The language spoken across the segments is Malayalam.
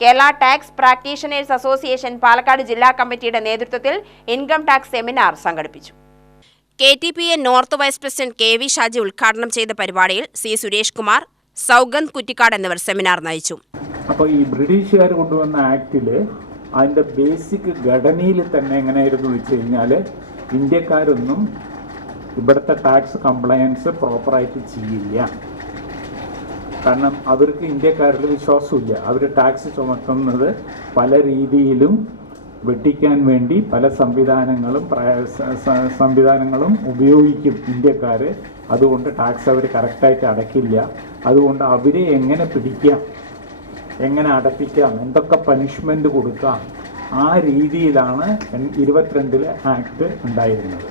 Kerala tax practitioners association Palakkad ജില്ലാ കമ്മിറ്റിയുടെ നേതൃത്വത്തിൽ ഇൻകം ടാക്സ് സെമിനാർ സംഘടിപ്പിച്ചു. K T P A north vice president K V Shaji ഉദ്ഘാടനം ചെയ്ത പരിപാടിയിൽ സി സുരേഷ് കുമാർ സൗഗന്ധ് കുറ്റിക്കാട് എന്നിവർ സെമിനാർ നയിച്ചു. അപ്പോൾ ഈ ബ്രിട്ടീഷുകാർ കൊണ്ടുവന്ന ആക്റ്റിൽ അതിന്റെ ബേസിക് ഘടനയിൽ തന്നെ എങ്ങനെയായിരുന്നു വെച്ച് കഴിഞ്ഞാൽ ഇന്ത്യക്കാരൊന്നും ഇവിടുത്തെ ടാക്സ് കംപ്ലയൻസ് പ്രോപ്പറായിട്ട് ചെയ്യില്ല. കാരണം അവർക്ക് ഇന്ത്യക്കാരിൽ വിശ്വാസമില്ല. അവർ ടാക്സ് ചുമത്തുന്നത് പല രീതിയിലും വെട്ടിക്കാൻ വേണ്ടി പല സംവിധാനങ്ങളും സംവിധാനങ്ങളും ഉപയോഗിക്കും ഇന്ത്യക്കാർ അതുകൊണ്ട് ടാക്സ് അവർ കറക്റ്റായിട്ട് അടയ്ക്കില്ല. അതുകൊണ്ട് അവരെ എങ്ങനെ പിടിക്കാം? എങ്ങനെ അടപ്പിക്കാം? എന്തൊക്കെ പനിഷ്മെന്റ് കൊടുക്കാം? ആ രീതിയിലാണ് ഇരുപത്തിരണ്ടിലെ ആക്ട് ഉണ്ടായിരുന്നത്.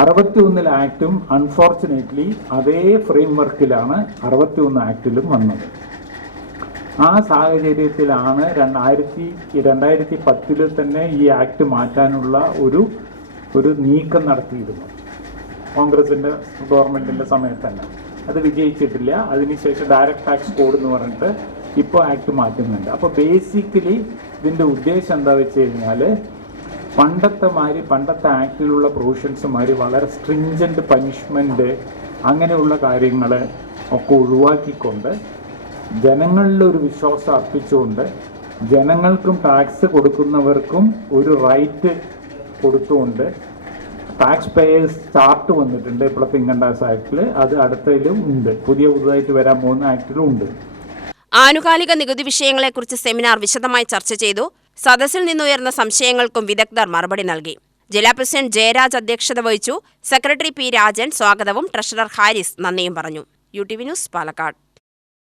അറുപത്തി ഒന്നിൽ ആക്ടും അൺഫോർച്ചുനേറ്റ്ലി അതേ ഫ്രെയിം വർക്കിലാണ് അറുപത്തി ഒന്ന് ആക്ടിലും വന്നത്. ആ സാഹചര്യത്തിലാണ് രണ്ടായിരത്തി രണ്ടായിരത്തി പത്തിൽ തന്നെ ഈ ആക്ട് മാറ്റാനുള്ള ഒരു ഒരു നീക്കം നടത്തിയിരുന്നു. കോൺഗ്രസിന്റെ ഗവൺമെന്റിന്റെ സമയത്ത് തന്നെ. അത് വിജയിച്ചിട്ടില്ല. അതിനുശേഷം ഡയറക്റ്റ് ടാക്സ് കോഡ് എന്ന് പറഞ്ഞിട്ട് ഇപ്പോൾ ആക്ട് മാറ്റുന്നുണ്ട്. അപ്പോൾ ബേസിക്കലി ഇതിന്റെ ഉദ്ദേശം എന്താ വെച്ച് കഴിഞ്ഞാൽ പണ്ടത്തെ മാതിരി പണ്ടത്തെ ആക്ടിലുള്ള പ്രൊവിഷൻസ് മാതിരി വളരെ സ്ട്രിഞ്ചന്റ് പനിഷ്മെന്റ് അങ്ങനെയുള്ള കാര്യങ്ങൾ ഒക്കെ ഒഴിവാക്കിക്കൊണ്ട് ജനങ്ങളിലൊരു വിശ്വാസം അർപ്പിച്ചുകൊണ്ട് ജനങ്ങൾക്കും ടാക്സ് കൊടുക്കുന്നവർക്കും ഒരു റൈറ്റ് കൊടുത്തുകൊണ്ട് ടാക്സ് പേയേഴ്സ് ചാർട്ട് വന്നിട്ടുണ്ട് ഇപ്പോഴത്തെ ഇൻകം ടാക്സ് ആക്ടിൽ അത് അടുത്തതിലും ഉണ്ട്. പുതിയ പുതുതായിട്ട് വരാൻ പോകുന്ന ആക്ടിലും ഉണ്ട്. ആനുകാലിക നികുതി വിഷയങ്ങളെക്കുറിച്ച് സെമിനാർ വിശദമായി ചർച്ച ചെയ്തു. സദസ്സിൽ നിന്നുയർന്ന സംശയങ്ങൾക്കും വിദഗ്ധർ മറുപടി നൽകി. ജില്ലാ പ്രസിഡന്റ് ജയരാജ് അധ്യക്ഷത വഹിച്ചു. സെക്രട്ടറി പി രാജൻ സ്വാഗതവും ട്രഷറർ ഹാരിസ് നന്ദിയും പറഞ്ഞു. U T V news Palakkad.